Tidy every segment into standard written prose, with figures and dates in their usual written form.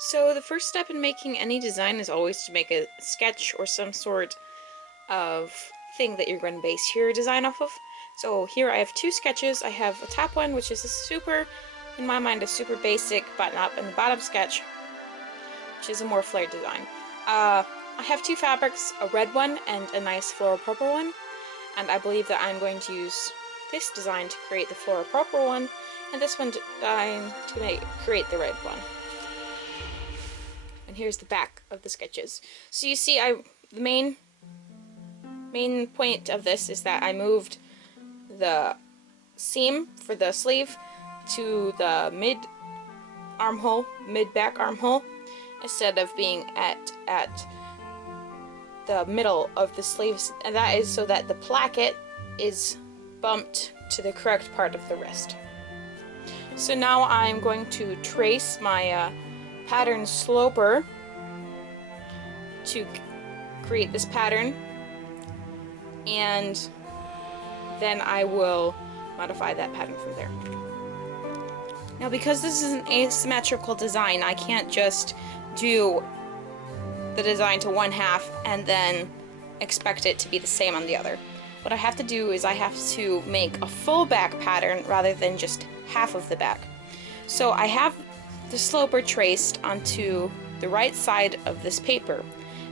So the first step in making any design is always to make a sketch or some sort of thing that you're going to base your design off of. So here I have two sketches. I have a top one, which is a super, in my mind, a super basic button-up, and the bottom sketch, which is a more flared design. I have two fabrics, a red one and a nice floral purple one, and I believe that I'm going to use this design to create the floral purple one, and this one design to create the red one. And here's the back of the sketches. So you see, the main point of this is that I moved the seam for the sleeve to the mid-back armhole, instead of being at the middle of the sleeves, and that is so that the placket is bumped to the correct part of the wrist. So now I'm going to trace my pattern sloper to create this pattern, and then I will modify that pattern from there. Now, because this is an asymmetrical design, I can't just do the design to one half and then expect it to be the same on the other. What I have to do is I have to make a full back pattern rather than just half of the back. So I have the sloper traced onto the right side of this paper,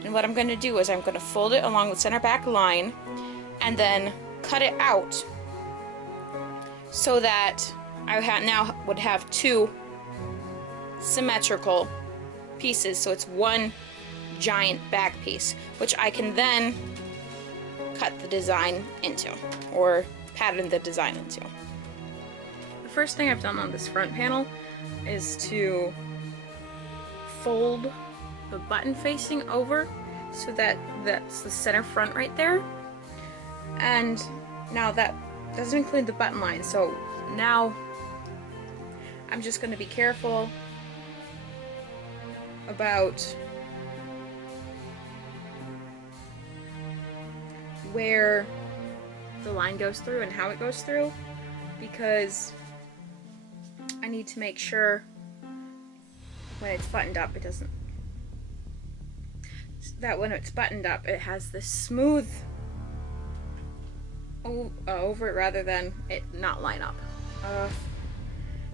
and what I'm going to do is I'm going to fold it along the center back line and then cut it out so that I now would have two symmetrical pieces, so it's one giant back piece, which I can then cut the design into, or pattern the design into. The first thing I've done on this front panel is to fold the button facing over so that that's the center front right there. And now that doesn't include the button line, so now I'm just going to be careful about where the line goes through and how it goes through, because I need to make sure when it's buttoned up when it's buttoned up it has this smooth over it rather than it not line up.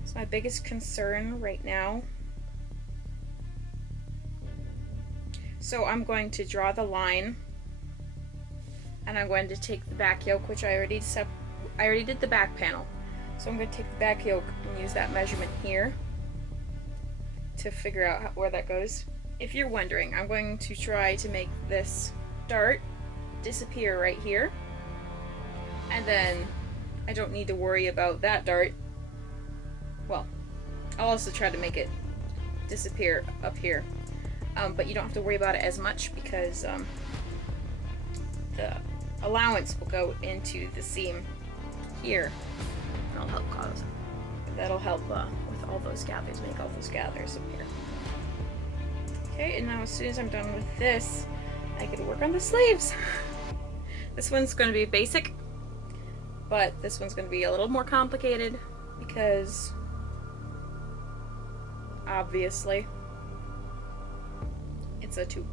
It's my biggest concern right now. So I'm going to draw the line, and I'm going to take the back yoke, which I already did the back panel. So I'm going to take the back yoke and use that measurement here to figure out where that goes. If you're wondering, I'm going to try to make this dart disappear right here, and then I don't need to worry about that dart. Well, I'll also try to make it disappear up here, but you don't have to worry about it as much because the allowance will go into the seam here, and that'll help with all those gathers, make all those gathers up here. Okay, and now as soon as I'm done with this, I can work on the sleeves. This one's going to be basic, but this one's going to be a little more complicated because obviously it's a tube.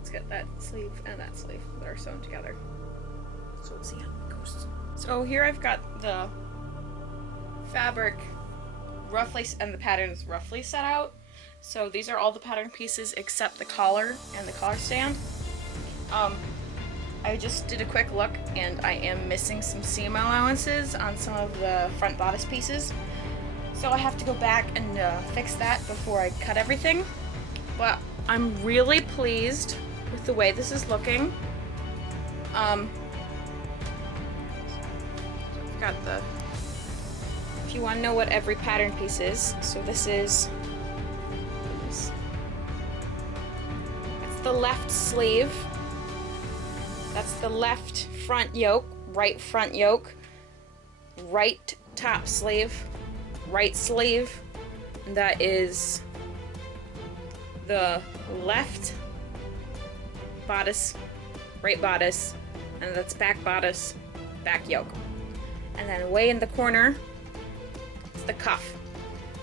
It's got that sleeve and that sleeve that are sewn together. So we'll see how it goes. So here I've got the fabric roughly, and the pattern is roughly set out. So these are all the pattern pieces except the collar and the collar stand. I just did a quick look, and I am missing some seam allowances on some of the front bodice pieces. So I have to go back and fix that before I cut everything. But I'm really pleased with the way this is looking. So I've got if you want to know what every pattern piece is, so that's the left sleeve, that's the left front yoke, right front yoke, right top sleeve, right sleeve, and that is the left bodice, right bodice, and that's back bodice, back yoke. And then way in the corner, it's the cuff.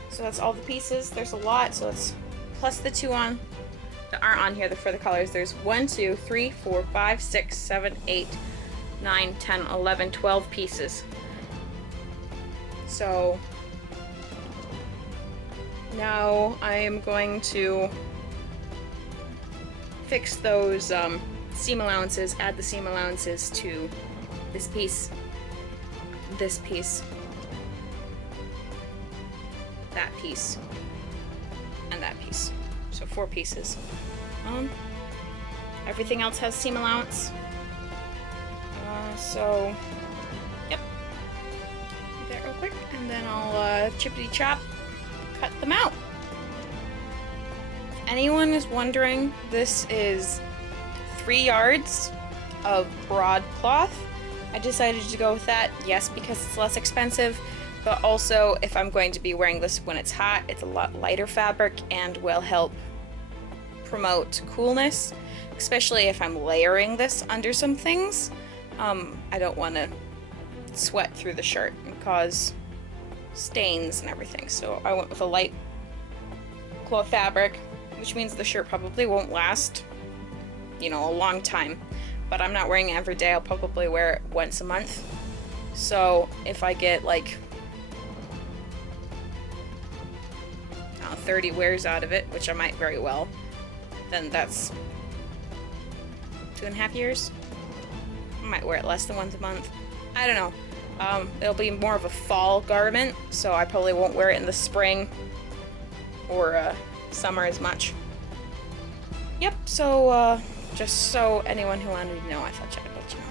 So that's all the pieces. There's a lot, so let's plus the 2 on that aren't on here for the colors, there's 1, 2, 3, 4, 5, 6, 7, 8, 9, 10, 11, 12 pieces. So now I am going to fix those seam allowances, add the seam allowances to this piece, that piece, and that piece. So 4 pieces. Everything else has seam allowance. So, yep. Do that real quick, and then I'll chippity chop, cut them out. If anyone is wondering, this is 3 yards of broadcloth. I decided to go with that, yes, because it's less expensive, but also if I'm going to be wearing this when it's hot, it's a lot lighter fabric and will help promote coolness, especially if I'm layering this under some things. I don't want to sweat through the shirt and cause stains and everything, so I went with a light cloth fabric, which means the shirt probably won't last, you know, a long time. But I'm not wearing it every day. I'll probably wear it once a month. So if I get like 30 wears out of it, which I might very well, then that's 2.5 years. I might wear it less than once a month. I don't know. It'll be more of a fall garment, so I probably won't wear it in the spring or summer as much. Yep, so just so anyone who wanted to know, I thought I'd let you know.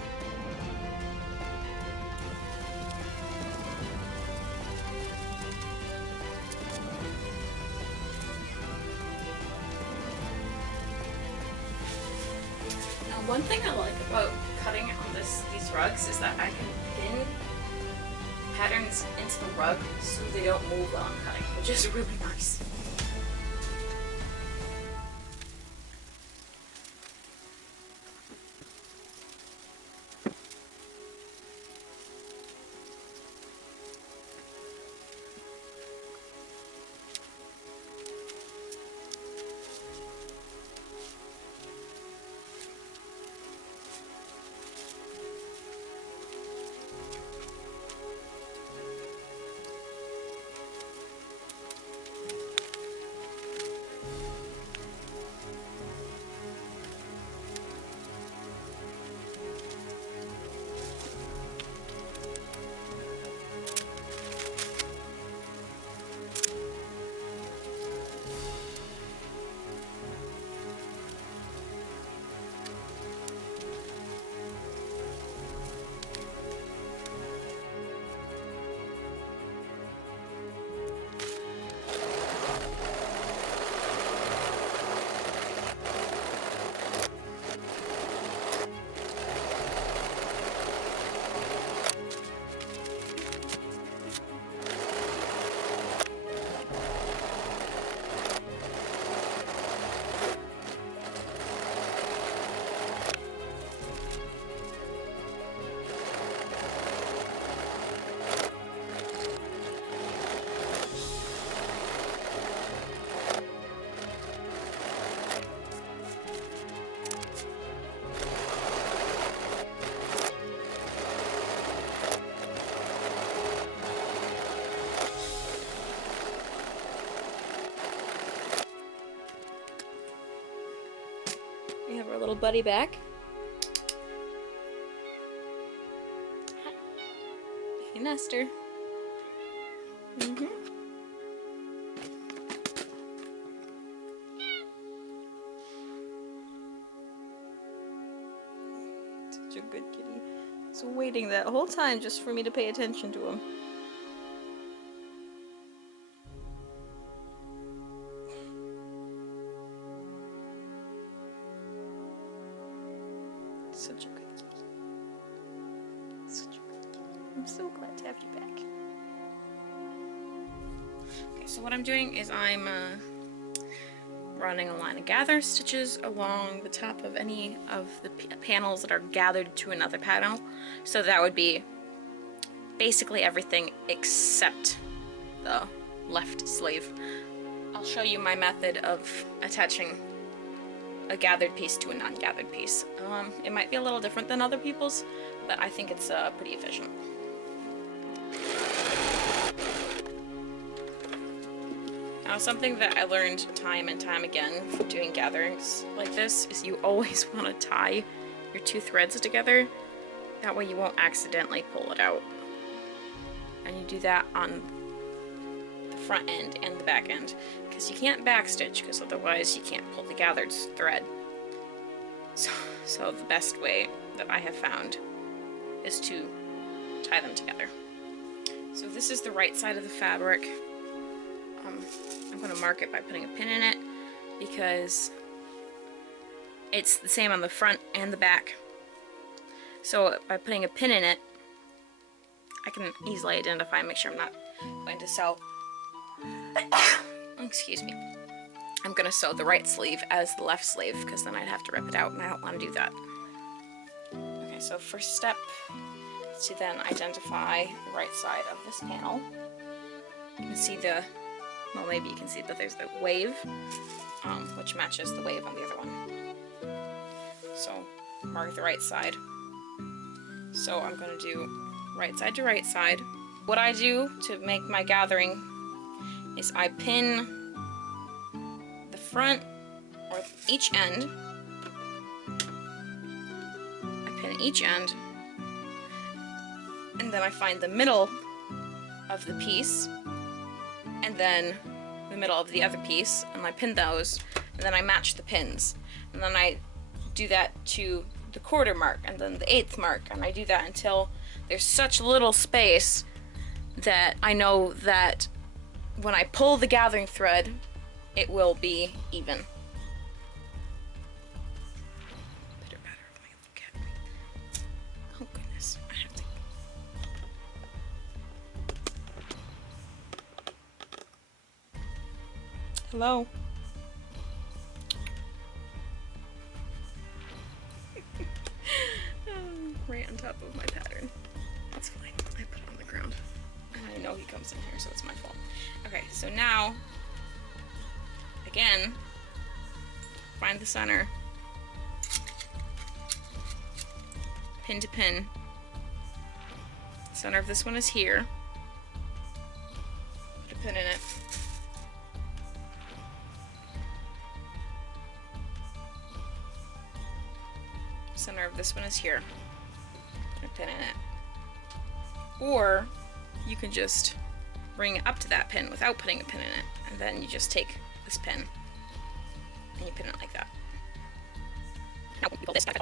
Now, one thing I like about cutting on these rugs is that I can pin patterns into the rug so they don't move while I'm cutting, which is really nice. We have our little buddy back. Hi. Hey, Nestor. Such a good kitty. He's waiting that whole time just for me to pay attention to him. Such a good kitty. Such a good kitty. I'm so glad to have you back. Okay, so what I'm doing is I'm running a line of gather stitches along the top of any of the panels that are gathered to another panel. So that would be basically everything except the left sleeve. I'll show you my method of attaching a gathered piece to a non-gathered piece. It might be a little different than other people's, but I think it's pretty efficient. Now, something that I learned time and time again from doing gatherings like this is you always want to tie your two threads together. That way you won't accidentally pull it out. And you do that on the front end and the back end, because you can't backstitch, because otherwise you can't pull the gathered thread. So the best way that I have found is to tie them together. So this is the right side of the fabric. I'm going to mark it by putting a pin in it, because it's the same on the front and the back. So by putting a pin in it, I can easily identify and make sure I'm not going to sew. Excuse me. I'm going to sew the right sleeve as the left sleeve, because then I'd have to rip it out, and I don't want to do that. Okay, so first step is to then identify the right side of this panel. You can see the, well, maybe you can see that there's the wave, which matches the wave on the other one. So mark the right side. So I'm going to do right side to right side. What I do to make my gathering is I pin the front, or each end. I pin each end, and then I find the middle of the piece, and then the middle of the other piece, and I pin those, and then I match the pins. And then I do that to the quarter mark, and then the 1/8 mark, and I do that until there's such little space that I know that when I pull the gathering thread, it will be even. Better, let me look at it. Oh goodness, I have to. Hello? Right on top of my pattern. That's fine. I put it on the ground. And I know he comes in here, so it's my fault. Okay, so now, again, find the center. Pin to pin. The center of this one is here. Put a pin in it. Center of this one is here. Put a pin in it. Or you can just bring it up to that pin without putting a pin in it, and then you just take this pin and you pin it like that. Now you pull this back,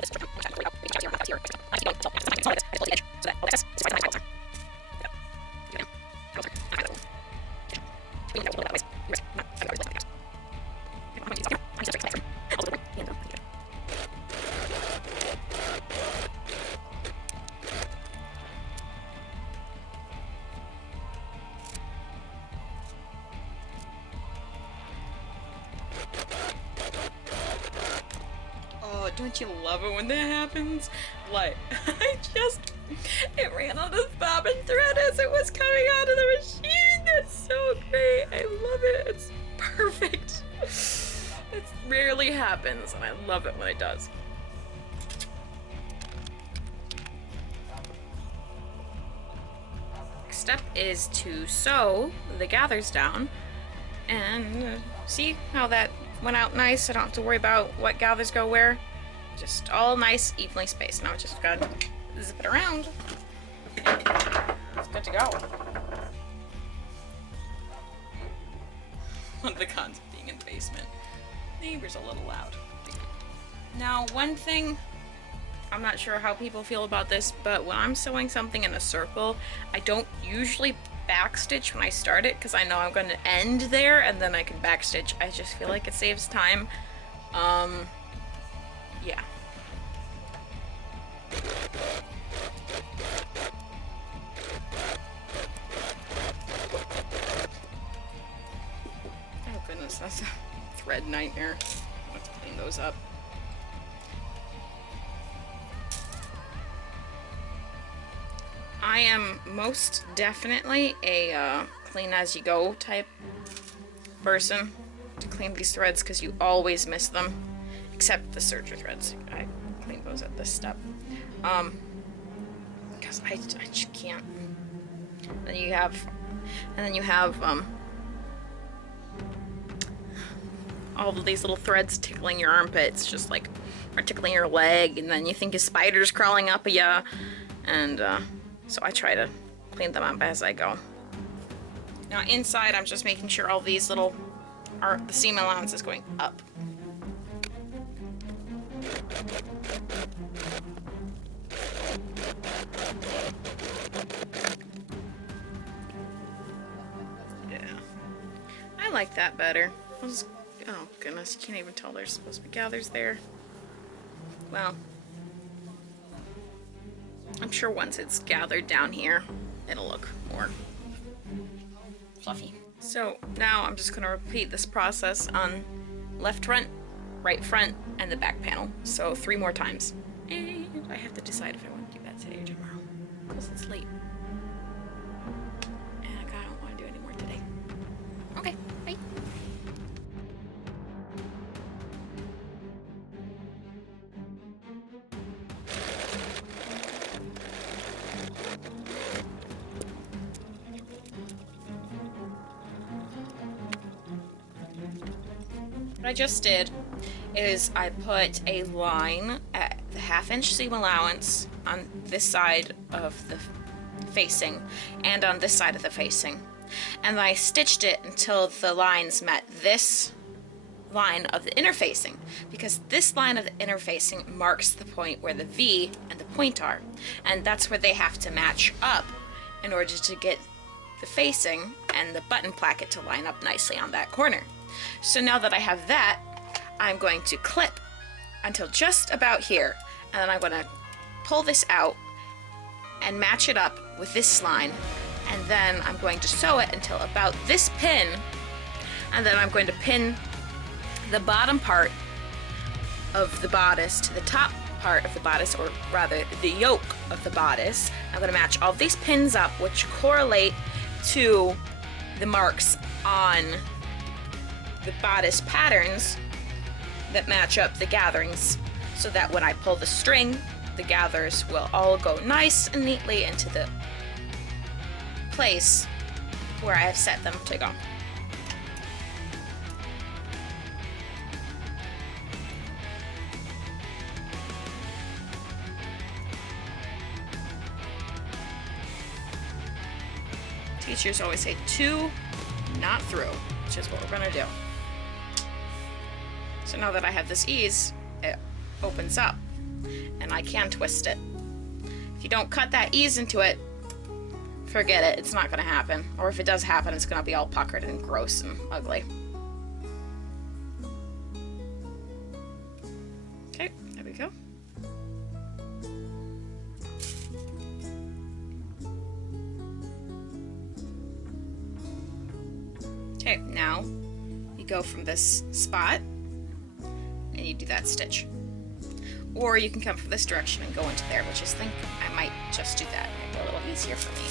don't you love it when that happens? Like, it ran out of bobbin thread as it was coming out of the machine. That's so great. I love it. It's perfect. It rarely happens, and I love it when it does. Next step is to sew the gathers down, and see how that went out nice. I don't have to worry about what gathers go where. Just all nice, evenly spaced. Now I just gotta zip it around. It's good to go. One of the cons of being in the basement. Neighbor's a little loud. Now, one thing, I'm not sure how people feel about this, but when I'm sewing something in a circle, I don't usually backstitch when I start it, because I know I'm going to end there, and then I can backstitch. I just feel like it saves time. Yeah. Oh goodness, that's a thread nightmare. I'll have to clean those up. I am most definitely a clean as you go type person. to clean these threads because you always miss them, except the serger threads. I clean those at this step. Because I just can't. Then you have all of these little threads tickling your armpits, just like, or tickling your leg, and then you think a spider's crawling up you, and so I try to clean them up as I go. Now inside, I'm just making sure all these little, the seam allowance is going up. Yeah, I like that better. Oh goodness, you can't even tell there's supposed to be gathers there. Well, I'm sure once it's gathered down here, it'll look more fluffy. So now I'm just going to repeat this process on left front, right front, and the back panel. So 3 more times. And I have to decide if I want to do that today or tomorrow, because it's late. And I don't want to do any more today. Okay, bye. What I just did is I put a line at the 1/2 inch seam allowance on this side of the facing and on this side of the facing, and I stitched it until the lines met this line of the interfacing, because this line of the interfacing marks the point where the V and the point are, and that's where they have to match up in order to get the facing and the button placket to line up nicely on that corner. So now that I have that, I'm going to clip until just about here, and then I'm going to pull this out and match it up with this line, and then I'm going to sew it until about this pin, and then I'm going to pin the bottom part of the bodice to the top part of the bodice, or rather the yoke of the bodice. I'm going to match all these pins up, which correlate to the marks on the bodice patterns that match up the gatherings, so that when I pull the string, the gathers will all go nice and neatly into the place where I have set them to go. Teachers always say to, not through, which is what we're going to do. So now that I have this ease, it opens up, and I can twist it. If you don't cut that ease into it, forget it, it's not going to happen. Or if it does happen, it's going to be all puckered and gross and ugly. Okay, there we go. Okay, now you go from this spot and you do that stitch. Or you can come from this direction and go into there, which I think I might just do that. It might be a little easier for me.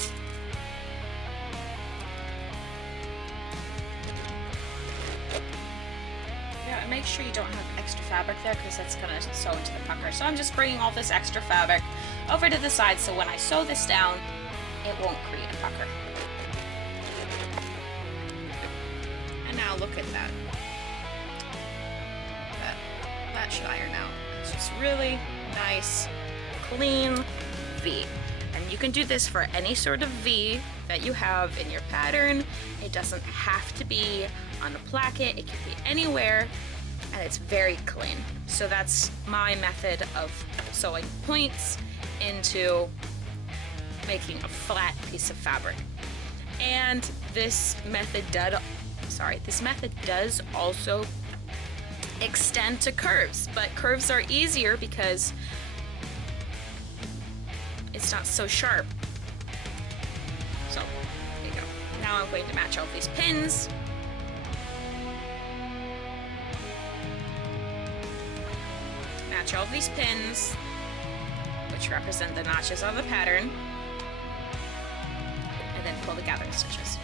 Yeah, and make sure you don't have extra fabric there, because that's going to sew into the pucker. So I'm just bringing all this extra fabric over to the side, so when I sew this down, it won't create a pucker. And now look at that. That should iron out. It's just really nice, clean V. And you can do this for any sort of V that you have in your pattern. It doesn't have to be on a placket. It can be anywhere, and it's very clean. So that's my method of sewing points into making a flat piece of fabric. And this method does also extend to curves, but curves are easier because it's not so sharp. So there you go. Now I'm going to match all these pins. Match all these pins, which represent the notches on the pattern, and then pull the gathering stitches.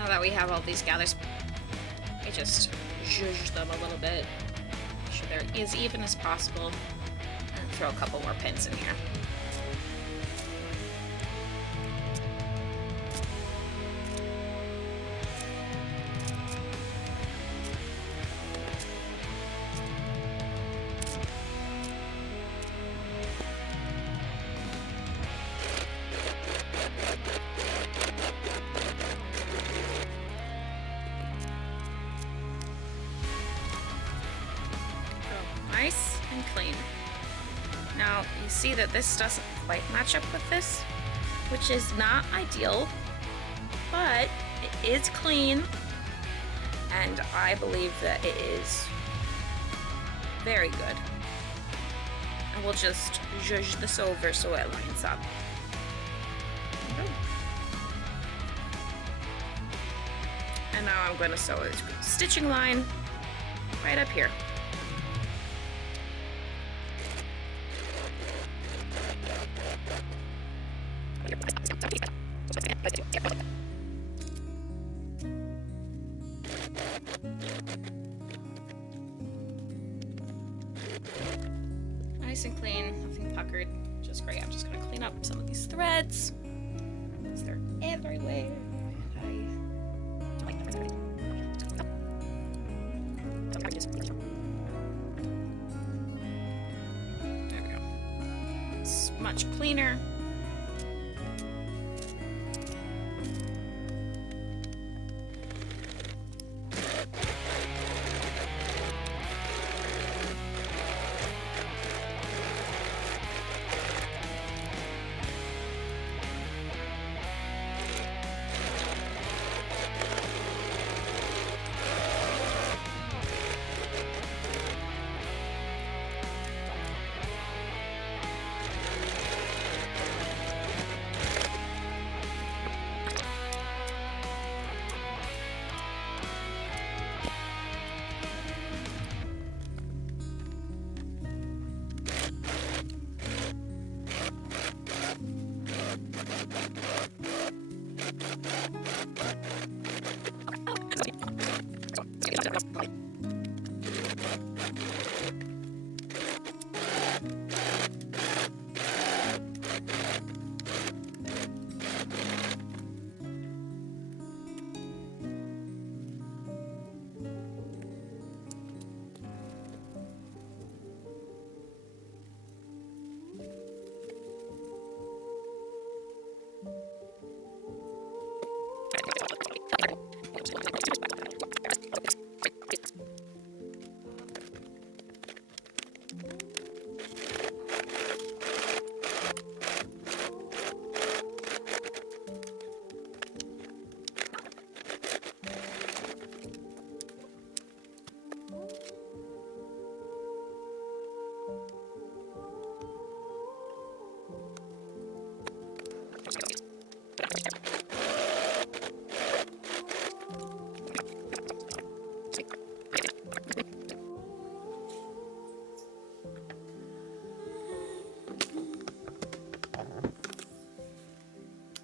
Now that we have all these gathers, I just zhuzh them a little bit. Make sure they're as even as possible. And throw a couple more pins in here. Nice and clean. Now, you see that this doesn't quite match up with this, which is not ideal, but it is clean, and I believe that it is very good. And we'll just zhuzh this over so it lines up. And now I'm going to sew a stitching line right up here. Nice and clean, nothing puckered, just great. I'm just gonna clean up some of these threads because they're everywhere. There we go. It's much cleaner.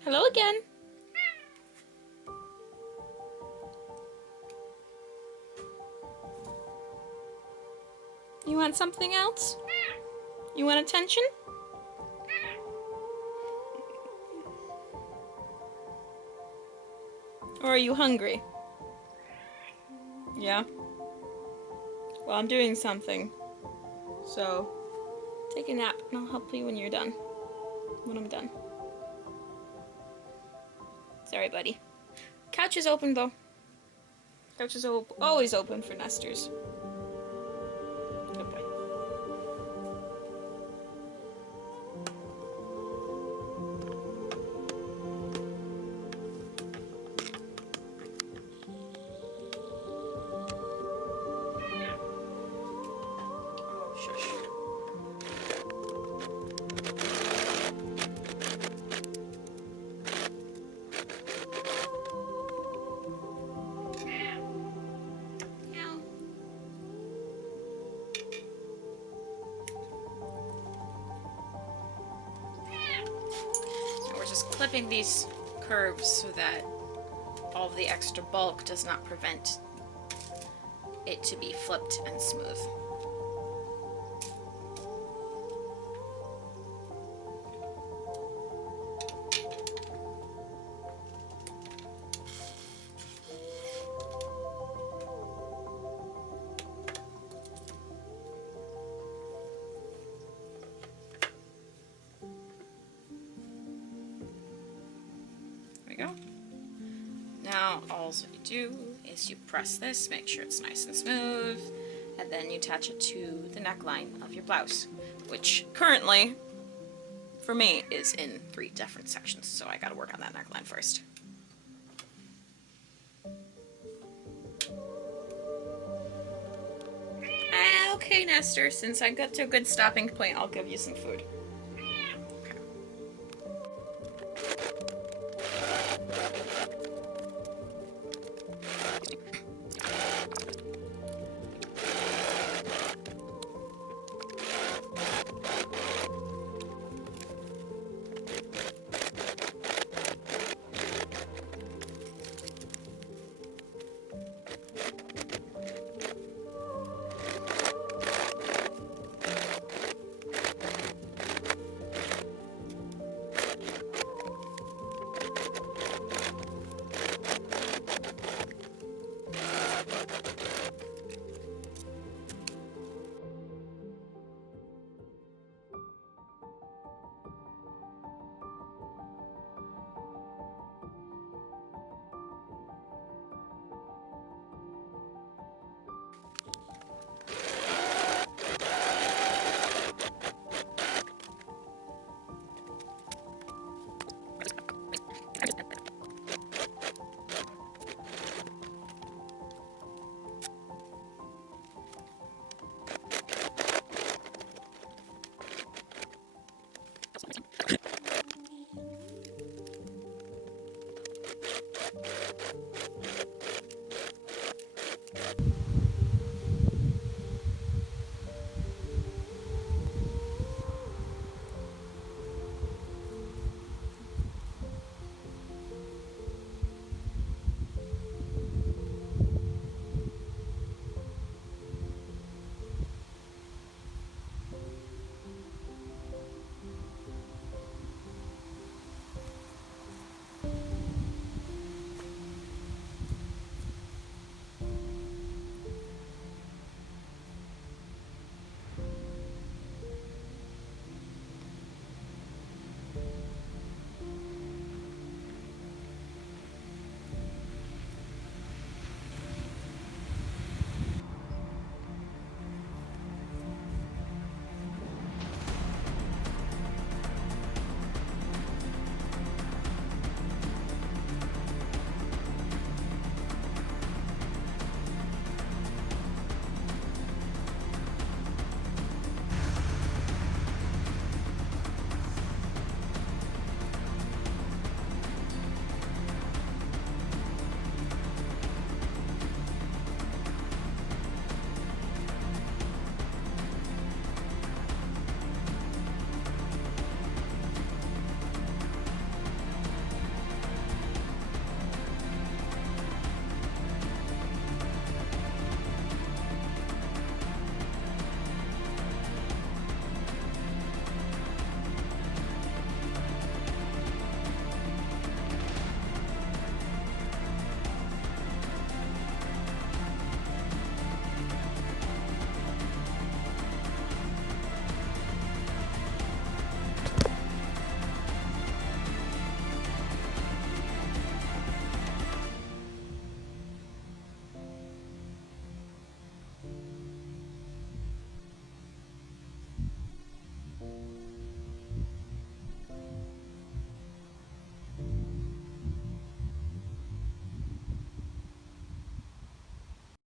Hello again. You want something else? You want attention? Or are you hungry? Yeah? Well, I'm doing something. So, take a nap and I'll help you when you're done. When I'm done. Sorry, buddy. Couch is open, though. Couch is always open for nesters. Good boy. Oh, shush. Clipping these curves so that all all of the extra bulk does not prevent it to be flipped and smooth. Go. Now all you do is you press this, make sure it's nice and smooth, and then you attach it to the neckline of your blouse, which currently, for me, is in 3 different sections, so I gotta work on that neckline first. Okay, Nestor, since I got to a good stopping point, I'll give you some food.